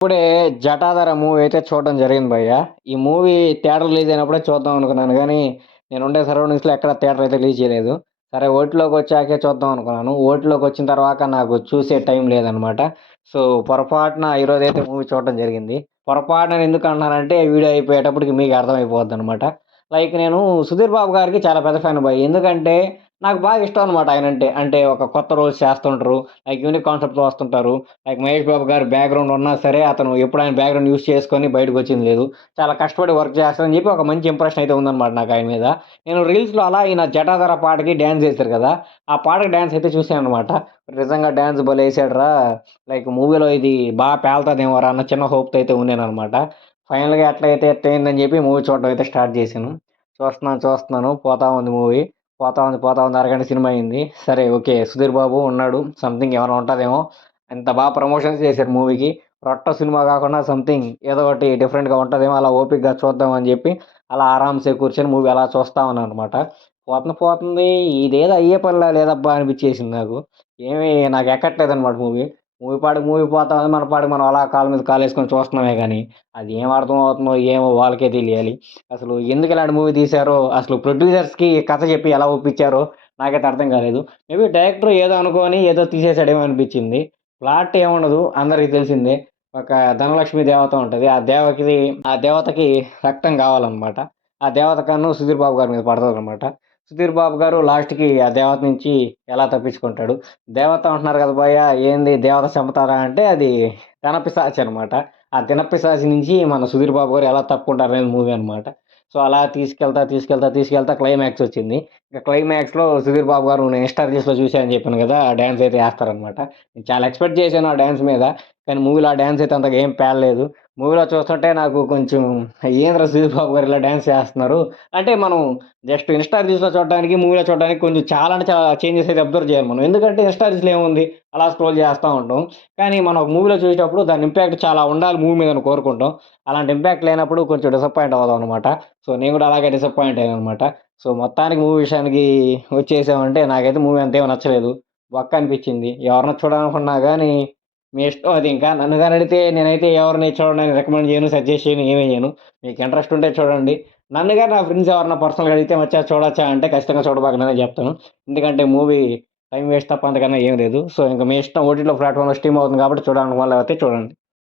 ఇప్పుడే 'జటాధర' మూవీ అయితే చూడడం జరిగింది భయ్య. ఈ మూవీ థియేటర్ రిలీజ్ అయినప్పుడే చూద్దాం అనుకున్నాను గానీ, నేనుండే సరౌండింగ్స్‌లో ఎక్కడ థియేటర్ అయితే రిలీజ్ చేయలేదు. సరే ఓటీటీలోకొచ్చాకే చూద్దాం అనుకున్నాను. ఓటీటీలోకొచ్చిన తర్వాత నాకు చూసే టైం లేదనమాట. సో, పొరపాటున ఈరోజైతే మూవీ చూడడం జరిగింది. పొరపాటున ఎందుకు అంటున్నానంటే వీడియో అయిపోయేటప్పటికి మీకు అర్థమైపోద్దనమాట. లైక్ నేను 'సుధీర్ బాబు' గారికి చాలా పెద్ద ఫ్యాన్ భయ్. ఎందుకంటే నాకు బాగా ఇష్టం అనమాట ఆయనంటే. అంటే ఒక కొత్త రోల్స్ చేస్తుంటరు. లైక్ యూనిక్ కాన్సెప్ట్‌తో వస్తుంటారు. లైక్ 'మహేష్ బాబు' గారి బ్యాక్‌గ్రౌండ్ ఉన్నా సరే, అతను ఎప్పుడు ఆయన బ్యాక్‌గ్రౌండ్ యూజ్ చేసుకొని బయటకొచ్చింది లేదు. చాలా కష్టపడి వర్క్ చేస్తారని చెప్పి ఒక మంచి ఇంప్రెషన్ అయితే ఉందనమాట నాకు ఆయన మీద. నేను రీల్స్‌లో అలా ఈయన 'జటాధర' పాటకి డాన్స్ ఏశారు కదా! ఆ పాటకి డాన్స్ అయితే చూశాననమాట. నిజంగా డాన్స్ భలే ఏసాడురా! లైక్ మూవీలో ఇది పేలుతదేమోరా అన్న చిన్న హోప్‌తో అయితే ఉన్నాననమాట. ఫైనల్‌గా ఎట్లయితే ఎట్టయిందని చెప్పి మూవీ చూడడం అయితే స్టార్ట్ చేశాను. చూస్తున్నాను. పోతా ఉంది మూవీ. పోతా ఉంది. అరగంట సినిమా అయింది. సరే ఓకే. 'సుధీర్ బాబు' ఉన్నాడు. సంథింగ్ ఏమైనా ఉంటదేమో. ఇంత ప్రమోషన్స్ చేశారు మూవీకి. రొట్టో సినిమా కాకుండా సంథింగ్ ఏదో ఒకటి డిఫరెంట్‌గా ఉంటదేమో అలా ఓపికగా చూద్దాం అని చెప్పి అలా ఆరాంసే కూర్చొని మూవీ అలా చూస్తా ఉన్నాననమాట. పోతుంది ఇదేదో అయ్యే పనిలా లేదబ్బా అనిపిచ్చేసింది నాకు. ఏమి నాకు ఎక్కట్లేదనమాట మూవీ. మూవీ పాటికి మూవీ పోతా ఉంది. మన పాటికి మనం అలా కాలు మీద కాలేసుకొని చూస్తున్నామే గానీ, అది ఏం అర్థం అవుతుందో ఏమో వాళ్ళకే తెలియాలి. అసలు ఎందుకు ఇలాంటి మూవీ తీశారో, అసలు ప్రొడ్యూసర్స్‌కి కథ చెప్పి ఎలా ఒప్పించారో నాకైతే అర్థం కాలేదు. మేబీ డైరెక్టర్ ఏదో అనుకోని ఏదో తీసేసాడేమో అనిపిచ్చింది. ప్లాట్ ఏముండదు అందరికి తెలిసిందే. ఒక ధనలక్ష్మి దేవత ఉంటది. ఆ దేవతకి రక్తం కావాలనమాట. ఆ దేవత కన్ను సుధీర్ బాబు గారి మీద పడతదనమాట. సుధీర్ బాబు గారు లాస్ట్‌కి ఆ దేవత నుంచి ఎలా తప్పించుకుంటాడు. దేవత అంటున్నారు కదా భయ్య! ఏంది దేవత చంపుతారా అంటే అది ధనపిశాచి అనమాట. ఆ దినపిశాచి నుంచి మన సుధీర్ బాబు గారు ఎలా తప్పుకుంటారనేది మూవీ అనమాట. సో, అలా తీసుకెళ్తా క్లైమాక్సొచ్చింది. ఇక క్లైమాక్స్‌లో సుధీర్ బాబు గారు నేను ఇన్‌స్టా రీల్స్‌లో చూసా అని చెప్పాను గదా! ఆ డాన్స్ అయితే ఏస్తారనమాట. నేను చాలా ఎక్స్‌పెక్ట్ చేశాను ఆ డాన్స్ మీద. కానీ మూవీలో ఆ డాన్స్ అయితే అంతగా ఏం పేలలేదు. మూవీలో చూస్తుంటే నాకు కొంచెం ఏందిరా సుధీర్ బాబు గారు ఇలా డాన్స్ చేస్తున్నారు. అంటే మనం జస్ట్ ఇన్‌స్టా రీల్స్‌లో చూడడానికి, మూవీలో చూడడానికి కొంచెం చాలా అంటే చాలా చేంజెస్ అయితే అబ్జర్వ్ చేయాలి మనం. ఎందుకంటే ఇన్‌స్టా రీల్స్‌లో ఏముంది అలా స్క్రోల్ చేస్తా ఉంటాం. కానీ మనం ఒక మూవీలో చూసేటప్పుడు దాని ఇంపాక్ట్ చాలా ఉండాలి మూవీ మీద అని కోరుకుంటాం. అలాంటి ఇంపాక్ట్ లేనప్పుడు కొంచెం డిసప్పాయింట్ అవుతాం అనమాట. సో, నేను గూడా అలాగే డిసప్పాయింట్ అయ్యాననమాట. సో, మొత్తానికి మూవీ విషయానికి వచ్చేసామంటే నాకైతే మూవీ అంతేమి నచ్చలేదు. బొక్క అనిపిచ్చింది. ఎవరన్నా చూడాలనుకున్నా గానీ మీ ఇష్టం అది ఇంకా. నన్ను గాని అడిగితే నేనైతే ఎవరిని చూడండి అని రికమెండ్ చేయను, సజెస్ట్ చేయను, ఏమి చేయను. మీకు ఇంట్రెస్ట్ ఉంటే చూడండి. నన్ను గాని నా ఫ్రెండ్స్ ఎవరన్నా పర్సనల్‌గా అడిగితే మచ్చా చూడొచ్చా అంటే ఖచ్చితంగా చూడబాకననే జెప్తాను. ఎందుకంటే మూవీ టైమ్ వేస్ట్ తప్ప అంతకన్నా ఏమి లేదు. సో, ఇంక మీ ఇష్టం ఓటీటీలో ప్లాట్‌ఫామ్‌లో స్ట్రీమ్ అవుతుంది కాబట్టి చూడాలనుకున్న వాళ్ళైతే చూడండి.